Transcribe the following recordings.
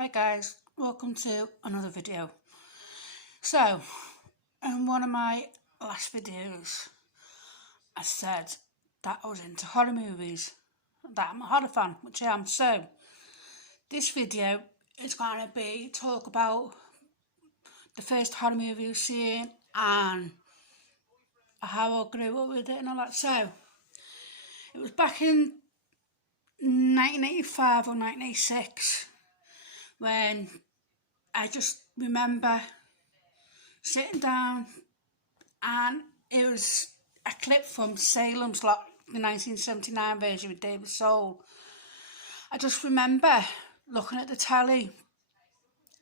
Hi guys, welcome to another video. So, in one of my last videos, I said that I was into horror movies, that I'm a horror fan, which I am. So, this video is going to be talk about the first horror movie I've seen and how I grew up with it and all that. So, it was back in 1985 or 1986 when I just remember sitting down and it was a clip from Salem's Lot, the 1979 version with David Soul. I just remember looking at the telly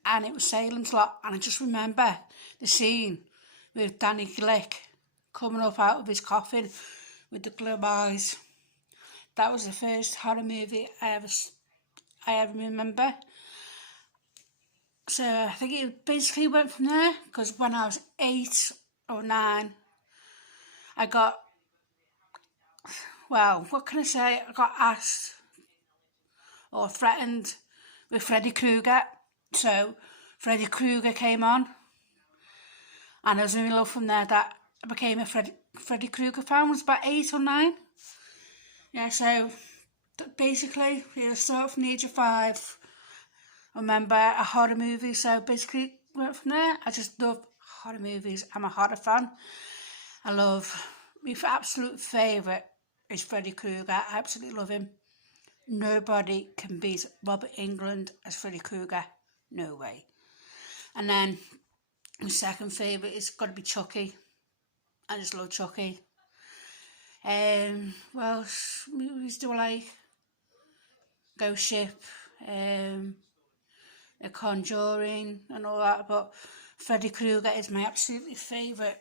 and it was Salem's Lot, and I just remember the scene with Danny Glick coming up out of his coffin with the glum eyes. That was the first horror movie I ever remember. So I think it basically went from there, because when I was 8 or 9, I got, well, what can I say? I got asked or threatened with Freddy Krueger. So Freddy Krueger came on, and I was in love from there that I became a Freddy Krueger fan. I was about 8 or 9. Yeah, so basically, start from the age of 5. I remember a horror movie, so basically went from there. I just love horror movies. I'm a horror fan. I love, my absolute favourite is Freddy Krueger. I absolutely love him. Nobody can beat Robert Englund as Freddy Krueger. No way. And then my second favourite is got to be Chucky. I just love Chucky. Well, movies do I like? Ghost Ship, The Conjuring and all that, but Freddy Krueger is my absolutely favourite.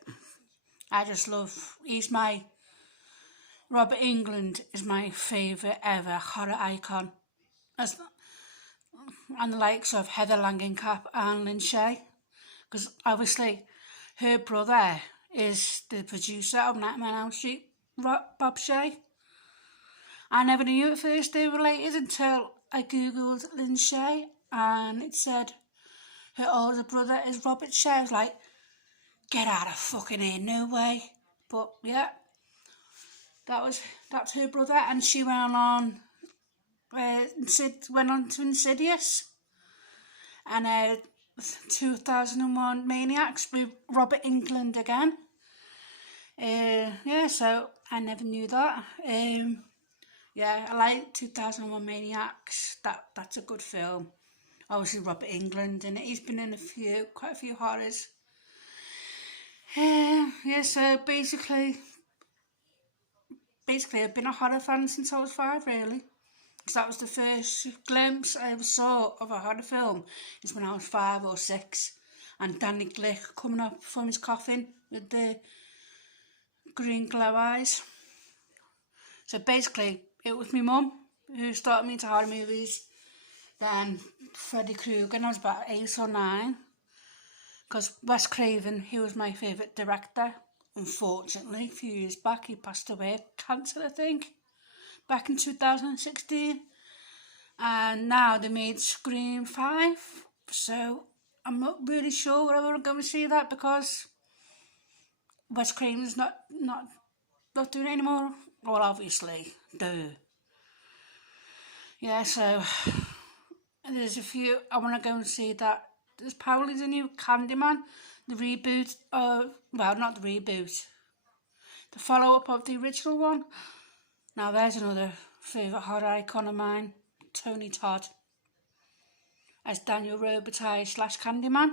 I just love, Robert Englund is my favourite ever horror icon. And the likes of Heather Langenkamp and Lynn Shay, because obviously her brother is the producer of Nightmare on Elm Street, Bob Shay. I never knew at first they were related until I googled Lynn Shay and it said her older brother is Robert Shay. I was like, get out of fucking here, no way. But yeah, that's her brother, and she went on to Insidious and 2001 Maniacs with Robert Englund again. Yeah, so I never knew that. Yeah, I like 2001 Maniacs. That's a good film. Obviously Robert Englund, and he's been in quite a few horrors. Yeah, so basically I've been a horror fan since I was 5, really. Because that was the first glimpse I ever saw of a horror film, is when I was 5 or 6. And Danny Glick coming up from his coffin with the green glow eyes. So basically, it was my mum who started me into horror movies. Then Freddy Krueger, and I was about 8 or 9. Because Wes Craven, he was my favourite director. Unfortunately, a few years back, he passed away of cancer, I think, back in 2016. And now they made Scream 5. So I'm not really sure whether I'm going to see that, because Wes Craven's not doing it anymore. Well, obviously, duh. Yeah, so there's a few I want to go and see that. There's probably the new Candyman, the reboot, well, not the reboot, the follow-up of the original one. Now there's another favourite horror icon of mine, Tony Todd, as Daniel Robitaille / Candyman.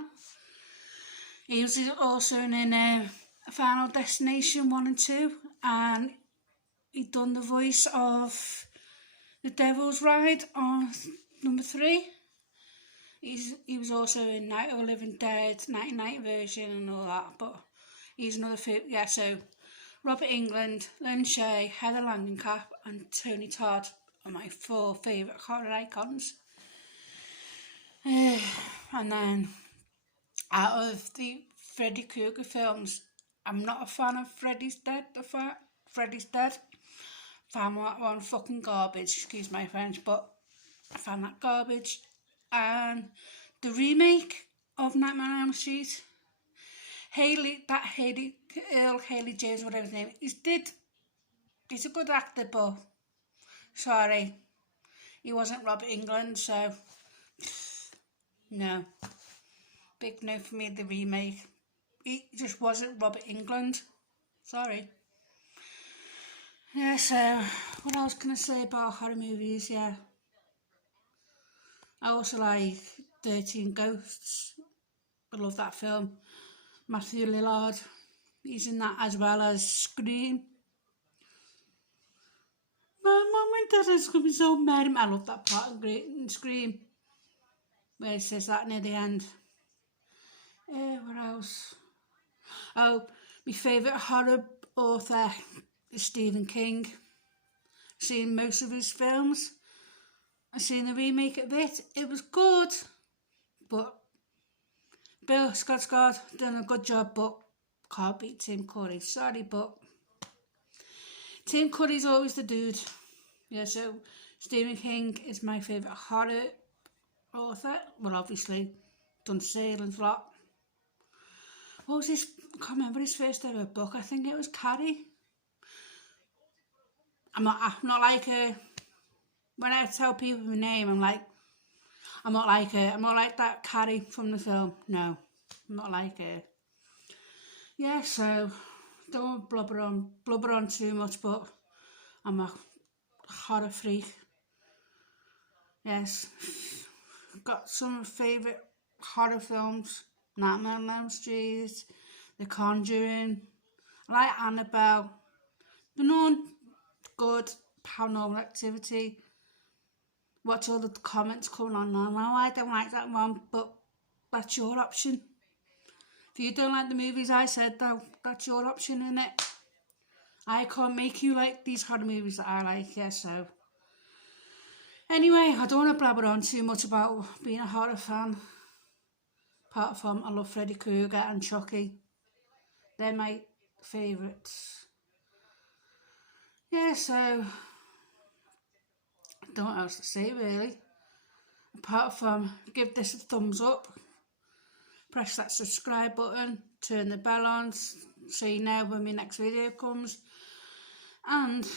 He was also in Final Destination 1 and 2, and he'd done the voice of the Devil's Ride on number 3. He was also in Night of the Living Dead, 1990 version and all that, but he's another favourite. Yeah, so Robert Englund, Lynn Shay, Heather Langenkamp and Tony Todd are my 4 favourite horror icons. And then out of the Freddy Krueger films, I'm not a fan of Freddy's Dead. Freddy's Dead. I found that one fucking garbage, excuse my French, but I found that garbage. and the remake of Nightmare on Elm Street. Haley James, whatever his name is, he's a good actor, but sorry, he wasn't Robert Englund, so no. Big no for me, the remake. He just wasn't Robert Englund. Sorry. Yeah, so what else can I say about horror movies? Yeah. I also like 13 Ghosts. I love that film. Matthew Lillard, he's in that, as well as Scream. My mum and dad is going to be so mad at me. I love that part in Scream, where he says that near the end. What else? Oh, my favourite horror author is Stephen King. I've seen most of his films. I've seen the remake of it. It was good, but Bill Skarsgård done a good job, but can't beat Tim Curry. Sorry, but Tim Curry's always the dude. Yeah, so Stephen King is my favourite horror author. Well, obviously, done Salem's Lot. What was his? I can't remember his first ever book. I think it was Carrie. I'm not like a. When I tell people my name, I'm not like her. I'm not like that Carrie from the film. No, I'm not like her. Yeah, so don't blubber on too much, but I'm a horror freak. Yes, got some favourite horror films. Nightmare on Elm Street, The Conjuring. I like Annabelle. The Nun, good. Paranormal Activity. Watch all the comments coming on now. No, I don't like that one, but that's your option. If you don't like the movies I said, though, that's your option, innit? I can't make you like these horror movies that I like, yeah, so. Anyway, I don't want to blabber on too much about being a horror fan. Apart from I love Freddy Krueger and Chucky. They're my favourites. Yeah, so don't know what else to say really. Apart from give this a thumbs up, press that subscribe button, turn the bell on so you know when my next video comes. And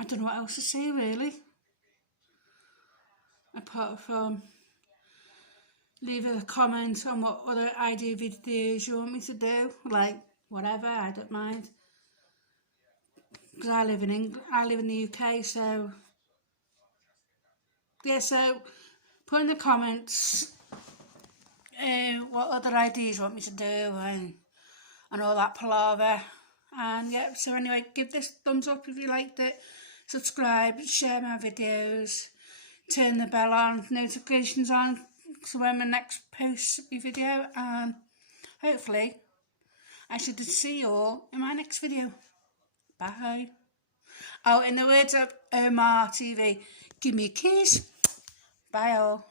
I don't know what else to say really. Apart from leave a comment on what other idea videos you want me to do, like whatever, I don't mind. Because I live in England, I live in the UK, so yeah, so put in the comments what other ideas you want me to do and all that palaver. And yeah, so anyway, give this thumbs up if you liked it, subscribe, share my videos, turn the bell on, notifications on, so when my next post my video, and hopefully I should see you all in my next video. Bye. Oh, in the words of Omar TV, give me a kiss. Bye all.